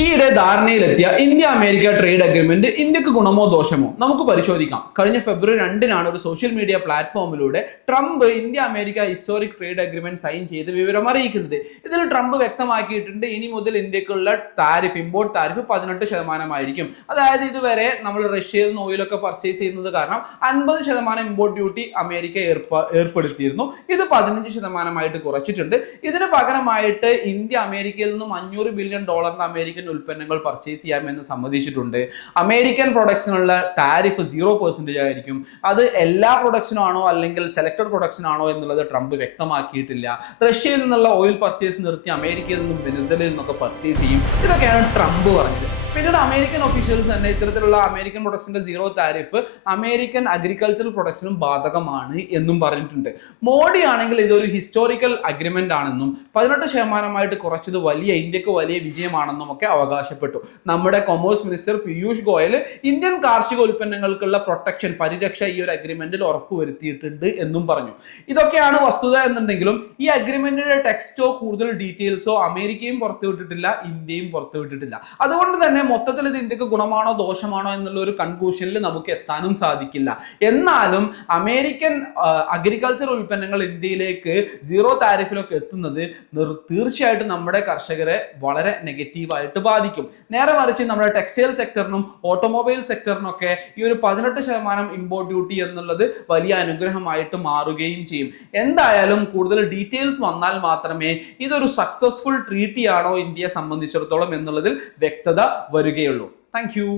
ഈയിടെ ധാരണയിലെത്തിയ India America trade agreement ഇന്ത്യക്ക് ഗുണമോ ദോഷമോ നമുക്ക് പരിശോധിക്കാം. കഴിഞ്ഞ ഫെബ്രുവരി 2-നാണ് ഒരു സോഷ്യൽ മീഡിയ പ്ലാറ്റ്ഫോമിലൂടെ Trump India America historic trade agreement sign ചെയ്ത് വിവരം അറിയിക്കുന്നത്. ഇതിൽ ട്രംപ് വ്യക്തമാക്കിയിട്ടുണ്ട് ഇനി മുതൽ ഇന്ത്യക്കുള്ള ഇമ്പോർട്ട് താരിഫ് 18% അതായത് ഇതുവരെ നമ്മൾ റഷ്യയിൽ നിന്ന് ഓയിലൊക്കെ പർച്ചേസ് ചെയ്യുന്നത് കാരണം 50% ഇമ്പോർട്ട് ഡ്യൂട്ടി അമേരിക്ക ഏർപ്പെടുത്തിയിരുന്നു. ഇത് 15% കുറച്ചിട്ടുണ്ട്. ഇതിന് പകരമായിട്ട് ഇന്ത്യ അമേരിക്കയിൽ നിന്നും $500 ബില്യൺ അമേരിക്കൻ ഉൽപ്പന്നങ്ങൾ പർച്ചേസ് ചെയ്യാമെന്ന് സമ്മതിച്ചിട്ടുണ്ട്. അമേരിക്കൻ പ്രൊഡക്ട്സിനുള്ള ടാരിഫ് 0% ആയിരിക്കും. അത് എല്ലാ പ്രൊഡക്ട്സിനും ആണോ അല്ലെങ്കിൽ സെലക്ടഡ് പ്രൊഡക്ട്സിനാണോ എന്നുള്ളത് ട്രംപ് വ്യക്തമാക്കിയിട്ടില്ല. റഷ്യയിൽ നിന്നുള്ള ഓയിൽ പർച്ചേസ് നിർത്തി അമേരിക്കയിൽ നിന്നും വെനസ്വേലയിൽ നിന്നൊക്കെ പർച്ചേസ് ചെയ്യും. ഇതൊക്കെയാണ് ട്രംപ് പറഞ്ഞത്. പിന്നീട് അമേരിക്കൻ ഒഫീഷ്യൽസ് തന്നെ ഇത്തരത്തിലുള്ള അമേരിക്കൻ പ്രൊഡക്ട്സിന്റെ 0 താരിഫ് അമേരിക്കൻ അഗ്രികൾച്ചറൽ പ്രൊഡക്ട്സിനും ബാധകമാണ് എന്നും പറഞ്ഞിട്ടുണ്ട്. മോഡി ആണെങ്കിൽ ഇതൊരു ഹിസ്റ്റോറിക്കൽ അഗ്രിമെന്റ് ആണെന്നും 18% കുറച്ചത് ഇന്ത്യക്ക് വലിയ വിജയമാണെന്നും ഒക്കെ അവകാശപ്പെട്ടു. നമ്മുടെ commerce minister Piyush Goyal Indian കാർഷിക ഉൽപ്പന്നങ്ങൾക്കുള്ള പരിരക്ഷ ഈ ഒരു അഗ്രിമെന്റിൽ ഉറപ്പുവരുത്തിയിട്ടുണ്ട് എന്നും പറഞ്ഞു. ഇതൊക്കെയാണ് വസ്തുത എന്നുണ്ടെങ്കിലും ഈ അഗ്രിമെന്റിന്റെ ടെക്സ്റ്റോ കൂടുതൽ ഡീറ്റെയിൽസോ അമേരിക്കയും പുറത്തുവിട്ടിട്ടില്ല, ഇന്ത്യയും പുറത്തുവിട്ടിട്ടില്ല. അതുകൊണ്ട് തന്നെ മൊത്തത്തിൽ ഇത് ഇന്ത്യക്ക് ഗുണമാണോ ദോഷമാണോ എന്നുള്ള ഒരു കൺക്ലൂഷനിൽ നമുക്ക് എത്താനും സാധിക്കില്ല. എന്നാലും അമേരിക്കൻ അഗ്രികൾച്ചർ ഉൽപ്പന്നങ്ങൾ ഇന്ത്യയിലേക്ക് 0 താരിഫിലൊക്കെ എത്തുന്നത് തീർച്ചയായിട്ടും നമ്മുടെ കർഷകരെ വളരെ നെഗറ്റീവായിട്ട് ബാധിക്കും. നേരെ മറിച്ച് നമ്മുടെ ടെക്സ്റ്റൈൽ സെക്ടറിനും ഓട്ടോമൊബൈൽ സെക്ടറിനൊക്കെ ഈ ഒരു 18% ഇമ്പോർട്ട് ഡ്യൂട്ടി എന്നുള്ളത് വലിയ അനുഗ്രഹമായിട്ട് മാറുകയും ചെയ്യും. എന്തായാലും കൂടുതൽ ഡീറ്റെയിൽസ് വന്നാൽ മാത്രമേ ഇതൊരു സക്സസ്ഫുൾ ട്രീറ്റി ആണോ ഇന്ത്യയെ സംബന്ധിച്ചിടത്തോളം എന്നുള്ളതിൽ വ്യക്തത വരികയുള്ളൂ. Thank you.